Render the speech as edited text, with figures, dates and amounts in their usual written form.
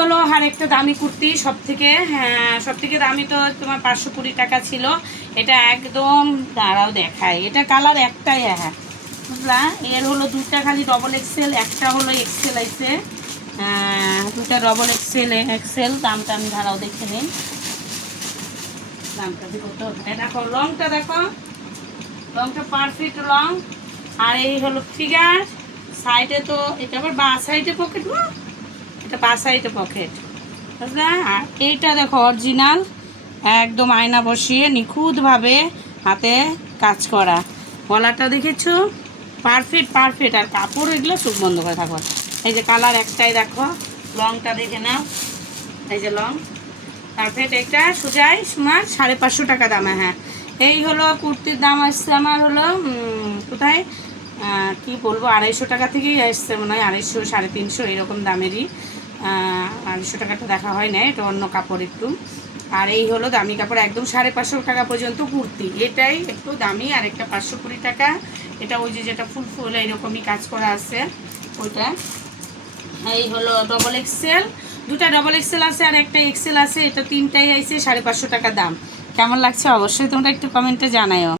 হলো আর একটা দামি কুর্তি, সব থেকে দামি তো তোমার 520 টাকা ছিল। এটা একদম দাঁড়াও দেখায়, এটা কালার একটাই, হ্যাঁ বুঝলা। এর হলো দুটা খালি ডবল এক্সেল, একটা হলো এক্সেল আইছে, দুটা ডবল এক্সেল। দামটা আমি দাঁড়াও দেখে নিন, দামটা কত। দেখো লংটা, দেখো লংটা পারফেক্ট লং। আর এই হলো ফিগার, সাইডে তো এটা আবার বা সাইডে পকেট, এটা বা সাইডে পকেট, বুঝলা। আর এইটা দেখো অরিজিনাল, একদম আয়না বসিয়ে নিখুঁতভাবে হাতে কাজ করা। গলাটা দেখেছো পারফেক্ট। আর কাপড় এগুলো চোখ বন্ধ করে থাকো। এই যে কালার একটাই, দেখো লংটা দেখে নাও, এই যে লং পারফেক্ট। এটা সোজাই তোমার 550 টাকা দামে। হ্যাঁ, এই হলো কুর্তির দাম আসছে আমার হলো কোথায় কি বলবো, 250 টাকা থেকেই আসছে মনে হয়, 250 350 এরকম দামেরই। 250 টাকাটা দেখা হয় না, এটা অন্য কাপড় একটু। আর এই হলো দামি কাপড়, একদম 550 টাকা পর্যন্ত কুর্তি। এটাই একটু দামি, আর একটা 520 টাকা। এটা ওই যে যেটা ফুল এইরকমই কাজ করা আছে ওইটা। এই হলো ডবল এক্সেল, দুটা ডবল এক্সেল আছে আর একটা এক্সেল আছে। এটা তিনটাই আইছে 550 টাকা দাম। কেমন লাগছে অবশ্যই তোমরা একটু কমেন্টে জানাও।